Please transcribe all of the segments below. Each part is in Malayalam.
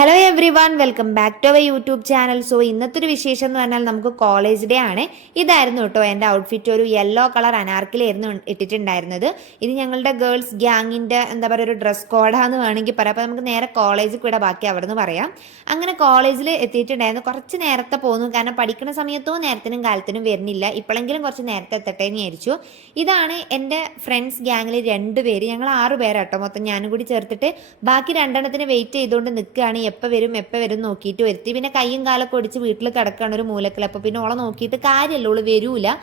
Hello everyone, welcome back to our YouTube channel. So ഇന്നത്തെ ഒരു വിശേഷം എന്ന് പറഞ്ഞാൽ നമുക്ക് കോളേജ് ഡേ ആണ്. ഇതായിരുന്നു കേട്ടോ എൻ്റെ ഔട്ട്ഫിറ്റ്. ഒരു യെല്ലോ കളർ അനാർക്കിലായിരുന്നു ഇട്ടിട്ടുണ്ടായിരുന്നത്. ഇത് ഞങ്ങളുടെ ഗേൾസ് ഗ്യാങ്ങിൻ്റെ എന്താ പറയുക ഒരു ഡ്രസ് കോഡാന്ന് വേണമെങ്കിൽ പറയാം. അപ്പോൾ നമുക്ക് നേരെ കോളേജിൽ കൂടെ ബാക്കി അവിടെ നിന്ന് പറയാം. അങ്ങനെ കോളേജിൽ എത്തിയിട്ടുണ്ടായിരുന്നു. കുറച്ച് നേരത്തെ പോകുന്നു, കാരണം പഠിക്കുന്ന സമയത്തോ നേരത്തിനും കാലത്തിനും വരുന്നില്ല. ഇപ്പോഴെങ്കിലും കുറച്ച് നേരത്തെ എത്തട്ടെ എന്ന് വിചാരിച്ചു. ഇതാണ് എൻ്റെ ഫ്രണ്ട്സ് ഗ്യാങ്ങിൽ 2 പേര്. ഞങ്ങൾ 6 പേരാട്ടോ മൊത്തം, ഞാനും കൂടി ചേർത്തിട്ട്. ബാക്കി 2 വെയിറ്റ് ചെയ്തുകൊണ്ട് നിൽക്കുകയാണ്. എപ്പോൾ വരും നോക്കിയിട്ട് വരുത്തി. പിന്നെ കയ്യും കാലൊക്കെ ഒടിച്ച് വീട്ടിൽ കിടക്കുകയാണ് ഒരു മൂലക്കൽ. അപ്പോൾ പിന്നെ ഓളെ നോക്കിയിട്ട് കാര്യമല്ല, ഓള് വരൂല.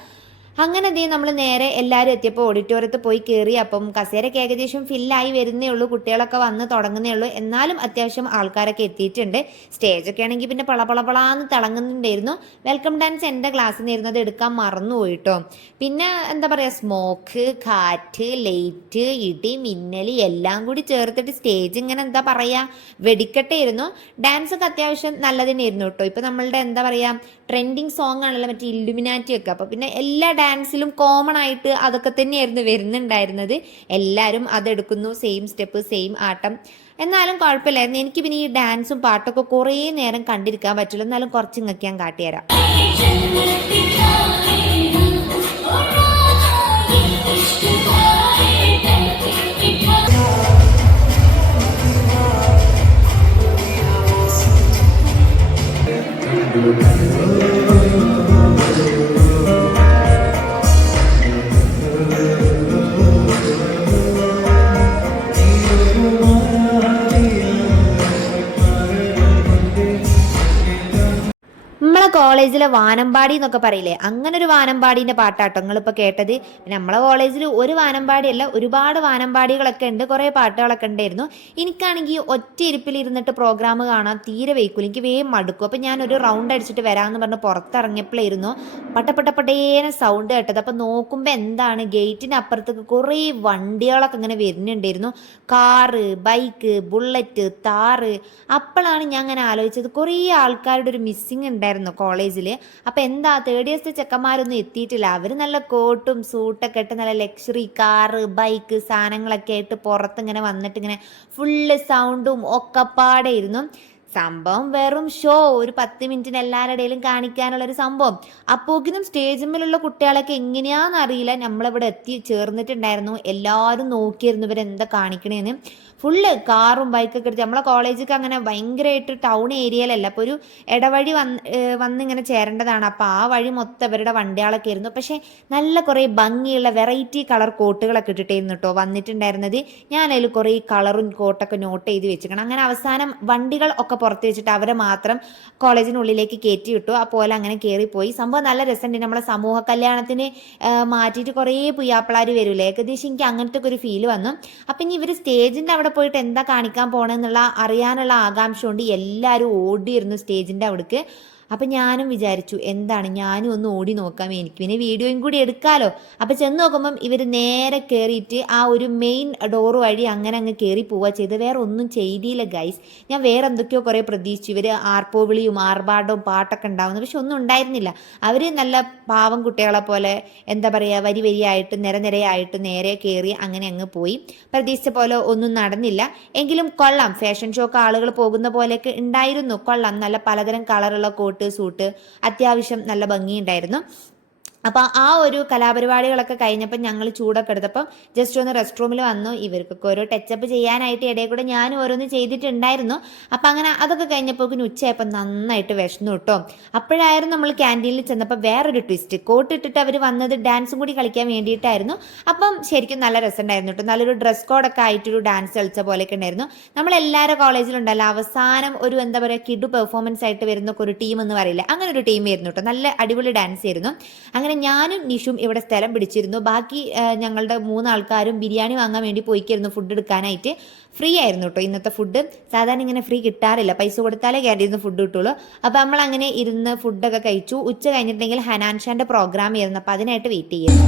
അങ്ങനെ നമ്മൾ നേരെ എല്ലാവരും എത്തിയപ്പോൾ ഓഡിറ്റോറിയത്തിൽ പോയി കയറി. അപ്പം കസേരയൊക്കെ ഏകദേശം ഫില്ലായി വരുന്നേ ഉള്ളൂ, കുട്ടികളൊക്കെ വന്ന് തുടങ്ങുന്നേ ഉള്ളൂ. എന്നാലും അത്യാവശ്യം ആൾക്കാരൊക്കെ എത്തിയിട്ടുണ്ട്. സ്റ്റേജൊക്കെ ആണെങ്കിൽ പിന്നെ പളപളപളാന്ന് തിളങ്ങുന്നുണ്ടായിരുന്നു. വെൽക്കം ഡാൻസ് എൻ്റെ ക്ലാസ്സിൽ നിന്നായിരുന്നു, അത് എടുക്കാൻ മറന്നുപോയിട്ടോ. പിന്നെ എന്താ പറയുക, സ്മോക്ക്, കാറ്റ്, ലൈറ്റ്, ഇടി, മിന്നൽ എല്ലാം കൂടി ചേർത്തിട്ട് സ്റ്റേജ് ഇങ്ങനെ എന്താ പറയുക വെടിക്കെട്ടായിരുന്നു. ഡാൻസൊക്കെ അത്യാവശ്യം നല്ലതന്നെയായിരുന്നു കേട്ടോ. ഇപ്പം നമ്മളുടെ എന്താ പറയുക ട്രെൻഡിങ് സോങ് ആണല്ലോ മറ്റേ ഇല്ലുമിനാറ്റി ഒക്കെ. അപ്പോൾ പിന്നെ എല്ലാ ഡാൻസിലും കോമൺ ആയിട്ട് അതൊക്കെ തന്നെയായിരുന്നു വരുന്നുണ്ടായിരുന്നത്. എല്ലാവരും അതെടുക്കുന്നു, സെയിം സ്റ്റെപ്പ്, സെയിം ആട്ടം. എന്നാലും കുഴപ്പമില്ലായിരുന്നു. എനിക്ക് പിന്നെ ഈ ഡാൻസും പാട്ടൊക്കെ കുറേ നേരം കണ്ടിരിക്കാൻ പറ്റില്ല. എന്നാലും കുറച്ച് ഇങ്ങൊക്കെ ഞാൻ കാട്ടിത്തരാം. നമ്മളെ കോളേജിലെ വാനമ്പാടി എന്നൊക്കെ പറയില്ലേ, അങ്ങനെ ഒരു വാനമ്പാടീൻ്റെ പാട്ടാട്ടോ നിങ്ങളിപ്പോൾ കേട്ടത്. പിന്നെ നമ്മളെ കോളേജിൽ ഒരു വാനമ്പാടിയല്ല, ഒരുപാട് വാനമ്പാടികളൊക്കെ ഉണ്ട്, കുറേ പാട്ടുകളൊക്കെ ഉണ്ടായിരുന്നു. എനിക്കാണെങ്കിൽ ഒറ്റ ഇരിപ്പിലിരുന്നിട്ട് പ്രോഗ്രാം കാണാൻ തീരെ വയ്ക്കൂല, എനിക്ക് വേഗം മടുക്കും. അപ്പം ഞാനൊരു റൗണ്ട് അടിച്ചിട്ട് വരാമെന്ന് പറഞ്ഞ് പുറത്തിറങ്ങിയപ്പോഴായിരുന്നു പട്ടേനെ സൗണ്ട് കേട്ടത്. അപ്പം നോക്കുമ്പോൾ എന്താണ്, ഗേറ്റിൻ്റെ അപ്പുറത്തേക്ക് കുറേ വണ്ടികളൊക്കെ ഇങ്ങനെ വരുന്നുണ്ടായിരുന്നു. Car, bike, bullet, Thar. അപ്പോഴാണ് ഞാൻ അങ്ങനെ ആലോചിച്ചത്, കുറേ ആൾക്കാരുടെ ഒരു മിസ്സിങ് ഉണ്ടായിരുന്നു കോളേജിൽ. അപ്പം എന്താ തേർഡ് ഇയേഴ്സിലെ ചെക്കന്മാരൊന്നും എത്തിയിട്ടില്ല. അവർ നല്ല കോട്ടും സൂട്ടൊക്കെ ഇട്ട് നല്ല ലക്ഷറി കാറ്, ബൈക്ക്, സാധനങ്ങളൊക്കെ ആയിട്ട് പുറത്തിങ്ങനെ വന്നിട്ട് ഇങ്ങനെ ഫുള്ള് സൗണ്ടും ഒക്കെപ്പാടെ ഇരുന്നു. സംഭവം വെറും ഷോ, ഒരു 10 മിനിറ്റിന് എല്ലാവരുടെ ഇടയിലും കാണിക്കാനുള്ളൊരു സംഭവം. അപ്പോക്കിനും സ്റ്റേജിന്മേലുള്ള കുട്ടികളൊക്കെ എങ്ങനെയാണെന്ന് അറിയില്ല നമ്മളിവിടെ എത്തി ചേർന്നിട്ടുണ്ടായിരുന്നു. എല്ലാവരും നോക്കിയിരുന്നു ഇവരെന്താ കാണിക്കണേന്ന്. ഫുള്ള് കാറും ബൈക്കൊക്കെ എടുത്ത്. നമ്മളെ കോളേജൊക്കെ അങ്ങനെ ഭയങ്കരമായിട്ട് ടൗൺ ഏരിയയിലല്ല, അപ്പോൾ ഒരു ഇടവഴി വന്നിങ്ങനെ ചേരേണ്ടതാണ്. അപ്പോൾ ആ വഴി മൊത്തം ഇവരുടെ വണ്ടികളൊക്കെ ആയിരുന്നു. പക്ഷേ നല്ല കുറേ ഭംഗിയുള്ള വെറൈറ്റി കളർ കോട്ടുകളൊക്കെ ഇട്ടിട്ടായിരുന്നു കേട്ടോ വന്നിട്ടുണ്ടായിരുന്നത്. ഞാനതിൽ കുറേ കളറും കോട്ടൊക്കെ നോട്ട് ചെയ്ത് വെച്ചിരിക്കണം. അങ്ങനെ അവസാനം വണ്ടികൾ ഒക്കെ പുറത്ത് വെച്ചിട്ട് അവരെ മാത്രം കോളേജിനുള്ളിലേക്ക് കയറ്റി വിട്ടു. അപ്പോൾ അങ്ങനെ കയറിപ്പോയി. സംഭവം നല്ല രസമുണ്ട്. നമ്മളെ സമൂഹ കല്യാണത്തിന് മാറ്റിയിട്ട് കുറേ പുയ്യാപ്പിളാർ വരില്ലേ, ഏകദേശം എനിക്ക് അങ്ങനത്തെ ഒരു ഫീല് വന്നു. അപ്പം ഇനി ഇവർ സ്റ്റേജിൻ്റെ അവിടെ പോയിട്ട് എന്താ കാണിക്കാൻ പോകണമെന്നുള്ള അറിയാനുള്ള ആകാംക്ഷ കൊണ്ട് എല്ലാവരും ഓടിയിരുന്നു സ്റ്റേജിൻ്റെ അവിടേക്ക്. അപ്പം ഞാനും വിചാരിച്ചു ഞാനും ഒന്ന് ഓടി നോക്കാം, എനിക്ക് പിന്നെ വീഡിയോയും കൂടി എടുക്കാമല്ലോ. അപ്പം ചെന്ന് നോക്കുമ്പം ഇവർ നേരെ കയറിയിട്ട് ആ ഒരു മെയിൻ ഡോറ് വഴി അങ്ങനെ അങ്ങ് കയറി പോവുക ചെയ്ത്. വേറെ ഒന്നും ചെയ്തില്ല ഗൈസ്. ഞാൻ വേറെ എന്തൊക്കെയോ കുറേ പ്രതീക്ഷിച്ചു, ഇവർ ആർപ്പോവിളിയും ആർഭാടവും പാട്ടൊക്കെ ഉണ്ടാവുന്നു. പക്ഷെ ഒന്നും ഉണ്ടായിരുന്നില്ല. അവർ നല്ല പാവം കുട്ടികളെ പോലെ എന്താ പറയുക വരിയായിട്ട് നിരയായിട്ട് നേരെ കയറി അങ്ങനെ അങ്ങ് പോയി. പ്രതീക്ഷിച്ച പോലെ ഒന്നും നടന്നില്ല. എങ്കിലും കൊള്ളാം, ഫാഷൻ ഷോക്ക് ആളുകൾ പോകുന്ന പോലെയൊക്കെ ഉണ്ടായിരുന്നു. കൊള്ളാം, നല്ല പലതരം കളറുള്ള കോട്ട്, സൂട്ട്, അത്യാവശ്യം നല്ല ഭംഗിയുണ്ടായിരുന്നു. അപ്പോൾ ആ ഒരു കലാപരിപാടികളൊക്കെ കഴിഞ്ഞപ്പോൾ ഞങ്ങൾ ചൂടൊക്കെ എടുത്തപ്പം ജസ്റ്റ് ഒന്ന് റെസ്റ്റ് റൂമിൽ വന്നു. ഇവർക്കൊക്കെ ഓരോ ടച്ചപ്പ് ചെയ്യാനായിട്ട് ഇടയിൽ കൂടെ ഞാനും ഓരോന്ന് ചെയ്തിട്ടുണ്ടായിരുന്നു. അപ്പം അങ്ങനെ അതൊക്കെ കഴിഞ്ഞപ്പോൾ ഉച്ചയായപ്പോൾ നന്നായിട്ട് വിശന്നു കേട്ടോ. അപ്പോഴായിരുന്നു നമ്മൾ ക്യാൻറ്റീനിൽ ചെന്നപ്പോൾ വേറൊരു ട്വിസ്റ്റ്. കോട്ട് ഇട്ടിട്ട് അവർ വന്നത് ഡാൻസും കൂടി കളിക്കാൻ വേണ്ടിയിട്ടായിരുന്നു. അപ്പം ശരിക്കും നല്ല രസമുണ്ടായിരുന്നു കേട്ടോ. നല്ലൊരു ഡ്രസ് കോഡൊക്കെ ആയിട്ടൊരു ഡാൻസ് കളിച്ച പോലെയൊക്കെ ഉണ്ടായിരുന്നു. നമ്മളെല്ലാവരും കോളേജിലുണ്ടല്ലോ അവസാനം ഒരു എന്താ പറയുക കിഡു പെർഫോമൻസ് ആയിട്ട് വരുന്ന ഒരു ടീം എന്ന് പറയില്ല, അങ്ങനെ ഒരു ടീം ആയിരുന്നു കേട്ടോ. നല്ല അടിപൊളി ഡാൻസ് ആയിരുന്നു. അങ്ങനെ ഞാനും നിഷും ഇവിടെ സ്ഥലം പിടിച്ചിരുന്നു. ബാക്കി ഞങ്ങളുടെ 3 ആൾക്കാരും ബിരിയാണി വാങ്ങാൻ വേണ്ടി പോയിക്കായിരുന്നു ഫുഡ് എടുക്കാനായിട്ട്. ഫ്രീ ആയിരുന്നു കേട്ടോ ഇന്നത്തെ ഫുഡ്. സാധാരണ ഇങ്ങനെ ഫ്രീ കിട്ടാറില്ല, പൈസ കൊടുത്താലേ ക്യാൻറ്റീനിൽ ഫുഡ് കിട്ടുള്ളൂ. അപ്പോൾ നമ്മൾ അങ്ങനെ ഇരുന്ന് ഫുഡൊക്കെ കഴിച്ചു. ഉച്ച കഴിഞ്ഞിട്ടുണ്ടെങ്കിൽ ഹനാൻഷാൻ്റെ പ്രോഗ്രാം ആയിരുന്നു, അപ്പോൾ അതിനായിട്ട് വെയിറ്റ് ചെയ്യുന്നു.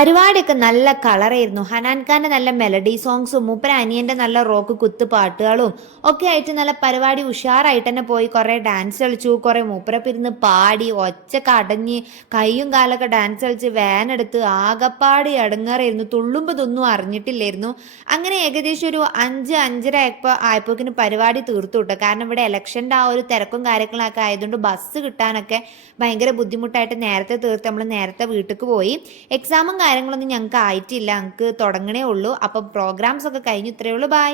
പരിപാടിയൊക്കെ നല്ല കളറായിരുന്നു. ഹനാൻ ഖാന്റെ നല്ല മെലഡി സോങ്സും മൂപ്പര അനിയന്റെ നല്ല റോക്ക് കുത്ത് പാട്ടുകളും ഒക്കെ ആയിട്ട് നല്ല പരിപാടി ഉഷാറായിട്ട് തന്നെ പോയി. കുറെ ഡാൻസ് കളിച്ചു, കുറെ മൂപ്പരപ്പിരുന്ന് പാടി, ഒച്ച കടഞ്ഞ് കൈയും കാലൊക്കെ ഡാൻസ് കളിച്ച് വാനെടുത്ത് ആകപ്പാടി അടങ്ങാറായിരുന്നു. തുള്ളുമ്പോ ഇതൊന്നും അറിഞ്ഞിട്ടില്ലായിരുന്നു. അങ്ങനെ ഏകദേശം ഒരു 5-5:30 ആയപ്പോക്കിന് പരിപാടി തീർത്തു കിട്ടും. കാരണം ഇവിടെ ഇലക്ഷൻ്റെ ആ ഒരു തിരക്കും കാര്യങ്ങളൊക്കെ ആയതുകൊണ്ട് ബസ് കിട്ടാനൊക്കെ ഭയങ്കര ബുദ്ധിമുട്ടായിട്ട് നേരത്തെ തീർത്ത് നമ്മൾ നേരത്തെ വീട്ടിലേക്ക് പോയി. എക്സാമും കാര്യങ്ങളൊന്നും ഞങ്ങൾക്ക് ആയിട്ടില്ല, ഞങ്ങൾക്ക് തുടങ്ങണേ ഉള്ളൂ. അപ്പം പ്രോഗ്രാംസ് ഒക്കെ കഴിഞ്ഞു. ഇത്രയേ ഉള്ളൂ. ബൈ.